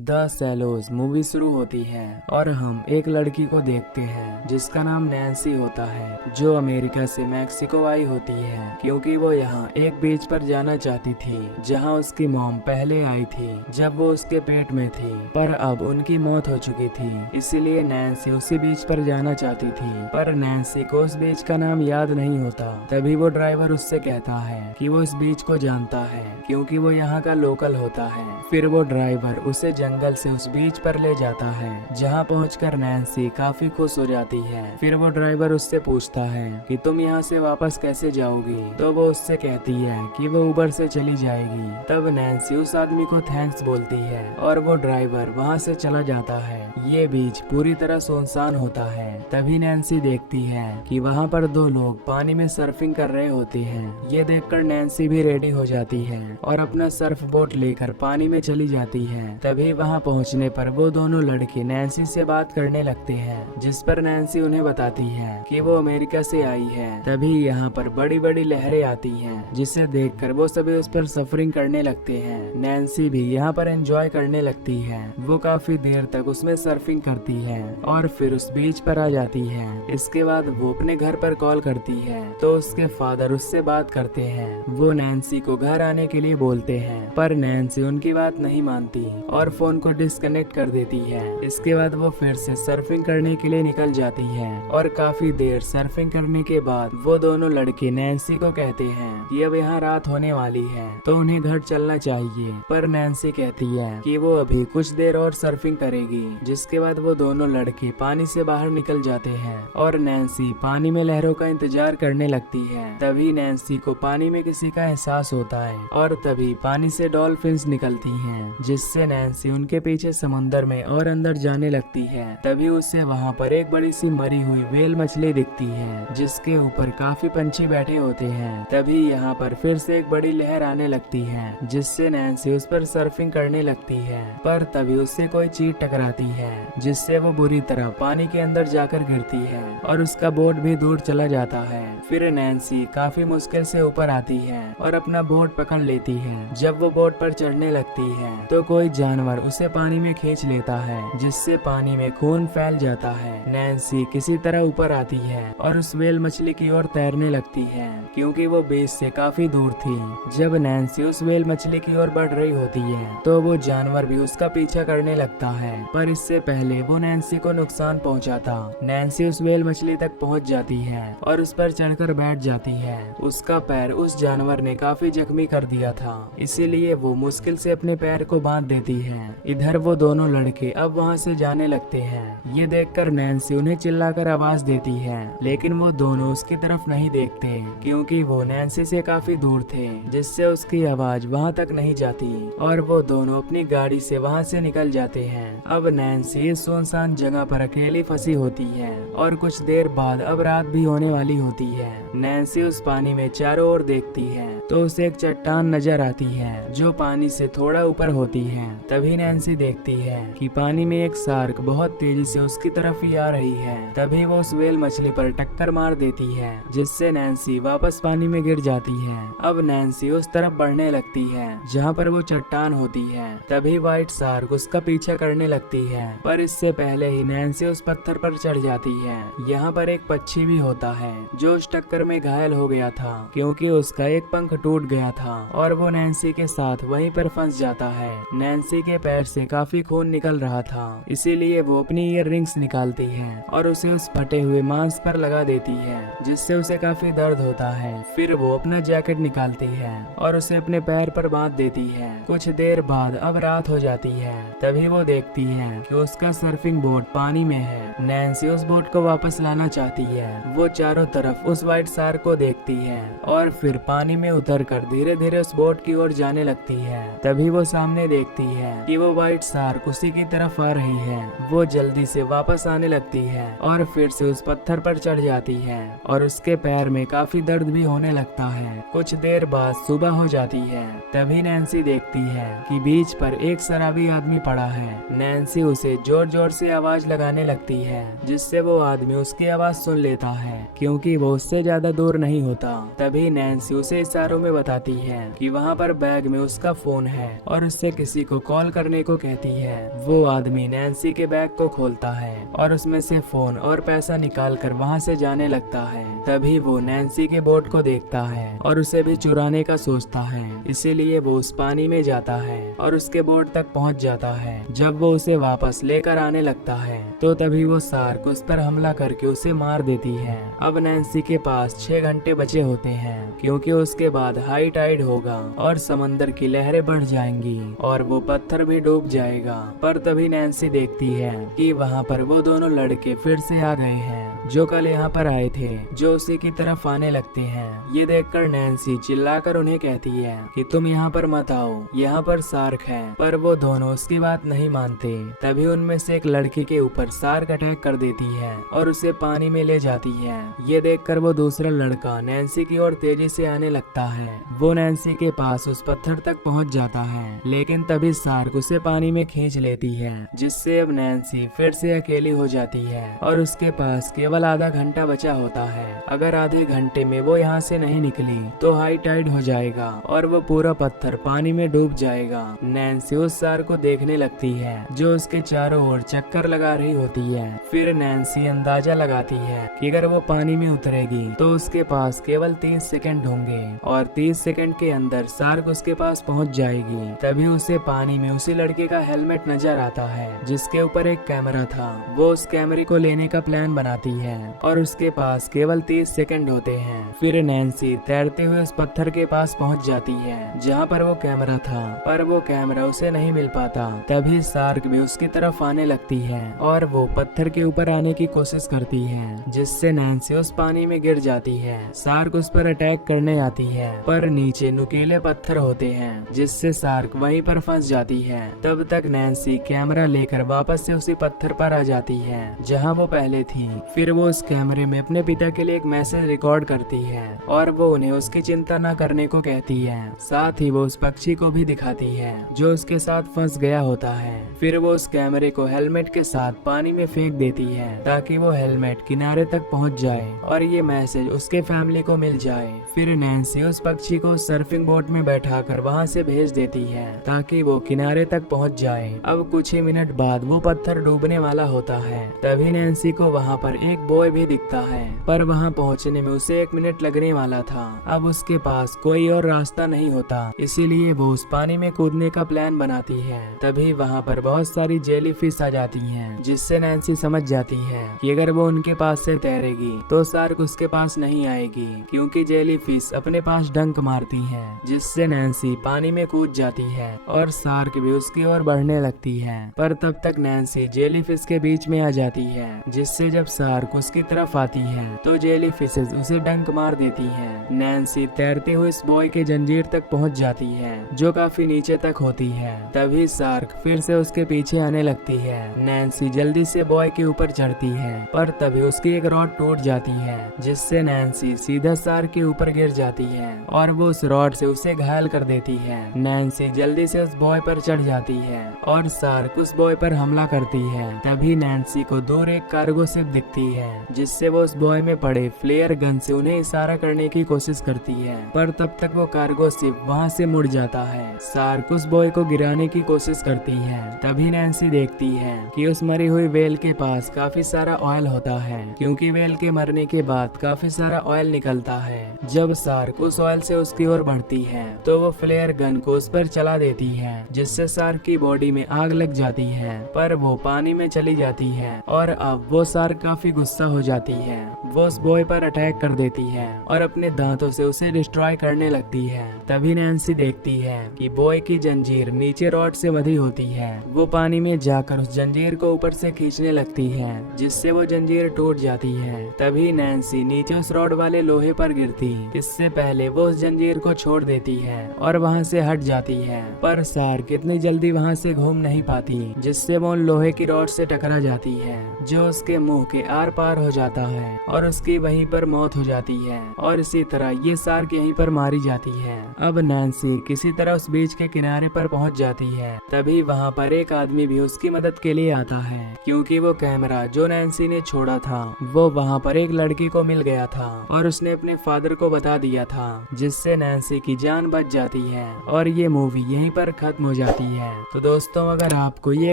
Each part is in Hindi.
द सैलोज मूवी शुरू होती है और हम एक लड़की को देखते हैं जिसका नाम नैन्सी होता है, जो अमेरिका से मैक्सिको आई होती है क्योंकि वो यहाँ एक बीच पर जाना चाहती थी जहाँ उसकी मॉम पहले आई थी जब वो उसके पेट में थी, पर अब उनकी मौत हो चुकी थी। इसीलिए नैन्सी उसी बीच पर जाना चाहती थी, पर नैन्सी को उस बीच का नाम याद नहीं होता। तभी वो ड्राइवर उससे कहता है कि वो इस बीच को जानता है क्योंकि वो यहाँ का लोकल होता है। फिर वो ड्राइवर उसे जंगल से उस बीच पर ले जाता है जहाँ पहुंचकर नैन्सी काफी खुश हो जाती है। फिर वो ड्राइवर उससे पूछता है कि तुम यहाँ से वापस कैसे जाओगी, तो वो उससे कहती है कि वो उबर से चली जाएगी। तब नैन्सी उस आदमी को थैंक्स बोलती है और वो ड्राइवर वहाँ से चला जाता है। ये बीच पूरी तरह सुनसान होता है। तभी नैन्सी देखती है कि वहाँ पर दो लोग पानी में सर्फिंग कर रहे होते हैं। ये देखकर नैन्सी भी रेडी हो जाती है और अपना सर्फ बोट लेकर पानी में चली जाती है। तभी वहाँ पहुँचने पर वो दोनों लड़के नैन्सी से बात करने लगते हैं, जिस पर नैन्सी उन्हें बताती है कि वो अमेरिका से आई है। तभी यहाँ पर बड़ी बड़ी लहरें आती हैं, जिसे देखकर वो सभी उस पर सफरिंग करने लगते हैं। नैन्सी भी यहाँ पर एंजॉय करने लगती है। वो काफी देर तक उसमें सर्फिंग करती है और फिर उस बीच पर आ जाती है। इसके बाद वो अपने घर पर कॉल करती है तो उसके फादर उससे बात करते हैं। वो नैन्सी को घर आने के लिए बोलते हैं, पर नैन्सी उनकी बात नहीं मानती और फोन को डिस्कनेक्ट कर देती है। इसके बाद वो फिर से सर्फिंग करने के लिए निकल जाती है और काफी देर सर्फिंग करने के बाद वो दोनों लड़के नैन्सी को कहते हैं कि अब यहाँ रात होने वाली है तो उन्हें घर चलना चाहिए। पर नैन्सी कहती है कि वो अभी कुछ देर और सर्फिंग करेगी। जिसके बाद वो दोनों लड़के पानी से बाहर निकल जाते हैं और नैन्सी पानी में लहरों का इंतजार करने लगती है। तभी नैन्सी को पानी में किसी का एहसास होता है और तभी पानी से डॉल्फिन्स निकलती हैं, जिससे नैन्सी उनके पीछे समुंदर में और अंदर जाने लगती है। तभी उसे वहाँ पर एक बड़ी सी मरी हुई व्हेल मछली दिखती है, जिसके ऊपर काफी पंछी बैठे होते हैं। तभी यहाँ पर फिर से एक बड़ी लहर आने लगती है, जिससे नैन्सी उस पर सर्फिंग करने लगती है। पर तभी उससे कोई चीज टकराती है, जिससे वो बुरी तरह पानी के अंदर जाकर गिरती है और उसका बोट भी दूर चला जाता है। फिर नैन्सी काफी मुश्किल से ऊपर आती है और अपना बोट पकड़ लेती है। जब वो बोट पर चढ़ने लगती है तो कोई जानवर उसे पानी में खींच लेता है, जिससे पानी में खून फैल जाता है। नैन्सी किसी तरह ऊपर आती है और उस व्हेल मछली की ओर तैरने लगती है क्योंकि वो बीच से काफी दूर थी। जब नैन्सी उस व्हेल मछली की ओर बढ़ रही होती है तो वो जानवर भी उसका पीछा करने लगता है, पर इससे पहले वो नैन्सी को नुकसान पहुंचाता। नैन्सी उस व्हेल मछली तक पहुंच जाती है और उस पर चढ़कर बैठ जाती है। उसका पैर उस जानवर ने काफी जख्मी कर दिया था, इसीलिए वो मुश्किल से अपने पैर को बांध देती है। इधर वो दोनों लड़के अब वहाँ से जाने लगते हैं। ये देखकर नैन्सी उन्हें चिल्लाकर आवाज देती है, लेकिन वो दोनों उसकी तरफ नहीं देखते क्योंकि वो नैन्सी से काफी दूर थे, जिससे उसकी आवाज वहाँ तक नहीं जाती और वो दोनों अपनी गाड़ी से वहाँ से निकल जाते हैं। अब नैन्सी इस सुनसान जगह पर अकेली फंसी होती है और कुछ देर बाद अब रात भी होने वाली होती है। नैन्सी उस पानी में चारों ओर देखती है तो उसे एक चट्टान नजर आती है जो पानी से थोड़ा ऊपर होती है। तभी नैन्सी देखती है कि पानी में एक शार्क बहुत तेजी से उसकी तरफ ही आ रही है। तभी वो उस व्हेल मछली पर टक्कर मार देती है, जिससे नैन्सी वापस पानी में गिर जाती है। अब नैन्सी उस तरफ बढ़ने लगती है जहाँ पर वो चट्टान होती है। तभी व्हाइट शार्क उसका पीछा करने लगती है, पर इससे पहले ही नैन्सी उस पत्थर पर चढ़ जाती है। यहाँ पर एक पक्षी भी होता है जो उस टक्कर में घायल हो गया था क्योंकि उसका एक पंख टूट गया था और वो नैन्सी के साथ वहीं पर फंस जाता है। नैन्सी के पैर से काफी खून निकल रहा था, इसीलिए वो अपनी ईयर रिंग्स निकालती है और उसे उस फटे हुए मांस पर लगा देती है, जिससे उसे काफी दर्द होता है। फिर वो अपना जैकेट निकालती है और उसे अपने पैर पर बांध देती है। कुछ देर बाद अब रात हो जाती है। तभी वो देखती है कि उसका सर्फिंग बोट पानी में है। नैन्सी उस बोट को वापस लाना चाहती है। वो चारों तरफ उस व्हाइट शार्क को देखती है और फिर पानी में उतरकर धीरे धीरे उस बोट की ओर जाने लगती है। तभी वो सामने देखती है कि वो व्हाइट शार्क उसी की तरफ आ रही है। वो जल्दी से वापस आने लगती है और फिर से उस पत्थर पर चढ़ जाती है और उसके पैर में काफी दर्द भी होने लगता है। कुछ देर बाद सुबह हो जाती है। तभी नैन्सी देखती है कि बीच पर एक शराबी आदमी पड़ा है। नैन्सी उसे जोर जोर से आवाज लगाने लगती है, जिससे वो आदमी उसकी आवाज सुन लेता है क्योंकि वो उससे ज्यादा ज्यादा दूर नहीं होता। तभी नैन्सी उसे इशारों में बताती है कि वहाँ पर बैग में उसका फोन है और उससे किसी को कॉल करने को कहती है। वो आदमी नैन्सी के बैग को खोलता है और उसमें से फोन और पैसा निकाल कर वहाँ से जाने लगता है। तभी वो नैन्सी के बोट को देखता है और उसे भी चुराने का सोचता है, इसीलिए वो उस पानी में जाता है और उसके बोट तक पहुँच जाता है। जब वो उसे वापस लेकर आने लगता है तो तभी वो शार्क उस पर हमला करके उसे मार देती है। अब नैन्सी के पास 6 घंटे बचे होते हैं क्योंकि उसके बाद हाई टाइड होगा और समंदर की लहरें बढ़ जाएंगी और वो पत्थर भी डूब जाएगा। पर तभी नैन्सी देखती है कि वहाँ पर वो दोनों लड़के फिर से आ गए हैं जो कल यहाँ पर आए थे, जो उसी की तरफ आने लगते हैं। ये देखकर नैन्सी चिल्लाकर उन्हें कहती है कि तुम यहाँ पर मत आओ, यहाँ पर शार्क है। पर वो दोनों उसकी बात नहीं मानते। तभी उनमें से एक लड़की के ऊपर शार्क अटैक कर देती है और उसे पानी में ले जाती है। ये देखकर वो दूसरा लड़का नैन्सी की ओर तेजी से आने लगता है। वो नैन्सी के पास उस पत्थर तक पहुँच जाता है, लेकिन तभी शार्क उसे पानी में खींच लेती है, जिससे अब नैन्सी फिर से अकेली हो जाती है और उसके पास केवल आधा घंटा बचा होता है। अगर आधे घंटे में वो यहाँ से नहीं निकली तो हाई टाइड हो जाएगा और वो पूरा पत्थर पानी में डूब जाएगा। नैन्सी उस शार्क को देखने लगती है जो उसके चारों ओर चक्कर लगा रही होती है। फिर नैन्सी अंदाजा लगाती है कि अगर वो पानी में उतरेगी तो उसके पास केवल 30 सेकंड होंगे और 30 सेकंड के अंदर शार्क उसके पास पहुंच जाएगी। तभी उसे पानी में उसी लड़के का हेलमेट नजर आता है जिसके ऊपर एक कैमरा था। वो उस कैमरे को लेने का प्लान बनाती है और उसके पास केवल 30 सेकंड होते हैं। फिर नैन्सी तैरते हुए उस पत्थर के पास पहुंच जाती है जहां पर वो कैमरा था, पर वो कैमरा उसे नहीं मिल पाता। तभी शार्क भी उसकी तरफ आने लगती है और वो पत्थर के ऊपर आने की कोशिश करती है, जिससे नैन्सी उस पानी में गिर जाती है। शार्क उस पर अटैक करने आती है, पर नीचे नुकीले पत्थर होते हैं जिससे शार्क वहीं पर फंस जाती है। तब तक नैन्सी कैमरा लेकर वापस से उसी पत्थर पर आ जाती है जहां वो पहले थी। फिर वो उस कैमरे में अपने पिता के लिए एक मैसेज रिकॉर्ड करती है और वो उन्हें उसकी चिंता न करने को कहती है। साथ ही वो उस पक्षी को भी दिखाती है जो उसके साथ फंस गया होता है। फिर वो उस कैमरे को हेलमेट के साथ पानी में फेंक देती है ताकि वो हेलमेट किनारे तक पहुंच जाए और ये मैसेज उसके फैमिली को मिल जाए। फिर नैन्सी उस पक्षी को सर्फिंग बोट में बैठाकर वहां से भेज देती है ताकि वो किनारे तक पहुंच जाए। अब कुछ ही मिनट बाद वो पत्थर डूबने वाला होता है। तभी नैन्सी को वहां पर एक बॉय भी दिखता है, पर वहां पहुंचने में उसे 1 मिनट लगने वाला था। अब उसके पास कोई और रास्ता नहीं होता, इसीलिए वो उस पानी में कूदने का प्लान बनाती है। तभी वहां पर बहुत सारी जेली फिश आ जाती हैं, जिससे नैन्सी समझ जाती है कि अगर वो उनके पास से तैरेगी तो शार्क उसके पास नहीं आएगी, क्योंकि जेली फिश अपने पास डंक मारती है, जिससे नैन्सी पानी में कूद जाती है और शार्क भी उसकी ओर बढ़ने लगती है। पर तब तक नैन्सी जेली फिश के बीच में आ जाती है, जिससे जब शार्क उसकी तरफ आती है तो जेली फिशेस उसे डंक मार देती है। नैन्सी तैरते हुए इस बॉय के जंजीर तक पहुंच जाती है जो काफी नीचे तक होती है। तभी शार्क फिर से उसके पीछे आने लगती है। नैन्सी जल्दी से बॉय के ऊपर चढ़ती है, पर तभी उसकी एक रॉड टूट जाती है, जिससे नैन्सी सीधा शार्क के ऊपर गिर जाती है और वो उस रॉड से उसे घायल कर देती है। नैन्सी जल्दी से उस बॉय पर चढ़ जाती है और शार्क उस बॉय पर हमला करती है। तभी नैन्सी को दूर एक कार्गो शिप दिखती है, जिससे वो उस बॉय में पड़े फ्लेयर गन से उन्हें इशारा करने की कोशिश करती है, पर तब तक वो कार्गो शिप वहाँ से मुड़ जाता है। शार्क उस बॉय को गिराने की कोशिश करती है। तभी नैन्सी देखती है कि उस मरी हुई वेल के पास काफी सारा ऑयल होता है, क्योंकि वेल के मरने के बाद काफी सारा ऑयल निकलता है। जब शार्क उस ऑयल से उसकी ओर बढ़ती है तो वो फ्लेयर गन को उस पर चला देती है, जिससे शार्क की बॉडी में आग लग जाती है, पर वो पानी में चली जाती है और अब वो शार्क काफी गुस्सा हो जाती है। वो उस बॉय पर अटैक कर देती है और अपने दांतों से उसे डिस्ट्रॉय करने लगती है। तभी नैन्सी देखती है कि बॉय की जंजीर नीचे रॉड से बंधी होती है। वो पानी में जाकर उस जंजीर को ऊपर से खींचने लगती है, जिससे वो जंजीर टूट जाती है। तभी नैन्सी नीचे उस रॉड वाले लोहे पर गिरती, इससे पहले वो उस जंजीर को छोड़ देती है और वहाँ से हट जाती है। पर शार्क इतनी जल्दी वहाँ से घूम नहीं पाती, जिससे वो लोहे की रॉड से टकरा जाती है, जो उसके मुंह के आर पार हो जाता है और उसकी वहीं पर मौत हो जाती है। और इसी तरह ये शार्क यहीं पर मारी जाती है। अब नैन्सी किसी तरह उस बीच के किनारे पर पहुंच जाती है। तभी वहां पर एक आदमी भी उसकी मदद के लिए आता है, क्योंकि वो कैमरा जो नैन्सी ने छोड़ा था वो वहां पर एक लड़की को मिल गया था और उसने अपने फादर को बता दिया था, जिससे नैन्सी की जान बच जाती है और ये मूवी यहीं पर खत्म हो जाती है। तो दोस्तों, अगर आपको ये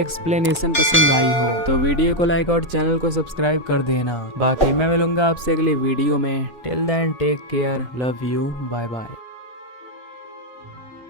एक्सप्लेनेशन पसंद आई हो तो वीडियो को लाइक और चैनल को सब्सक्राइब कर देना। बाकी मैं मिलूंगा आपसे अगली वीडियो में। Till then take care, love you, bye bye.